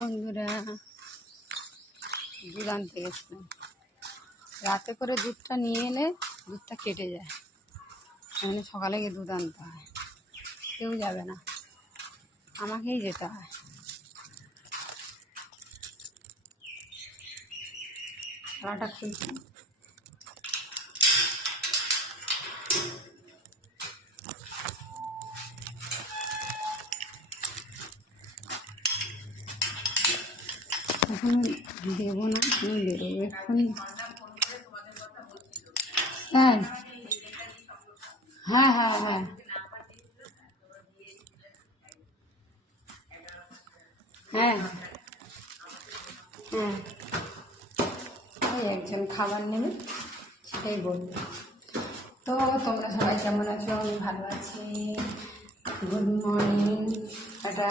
বন্ধুরা, দুধ আনতে গেছিলাম। রাতে করে দুধটা নিয়ে এলে দুধটা কেটে যায়, মানে সকালে গিয়ে দুধ আনতে হয়। কেউ যাবে না, আমাকেই যেতে হয়। খেলাটা খুলছি। এখন দেবো না, আমি বেরোবো এক্ষুনি। হ্যাঁ হ্যাঁ হ্যাঁ হ্যাঁ হ্যাঁ হ্যাঁ ওই একজন খাবার নেবে, সেটাই বলবো। তো তোমরা সবাই কেমন আছো? আমি ভালো আছি। Good morning. টাটা।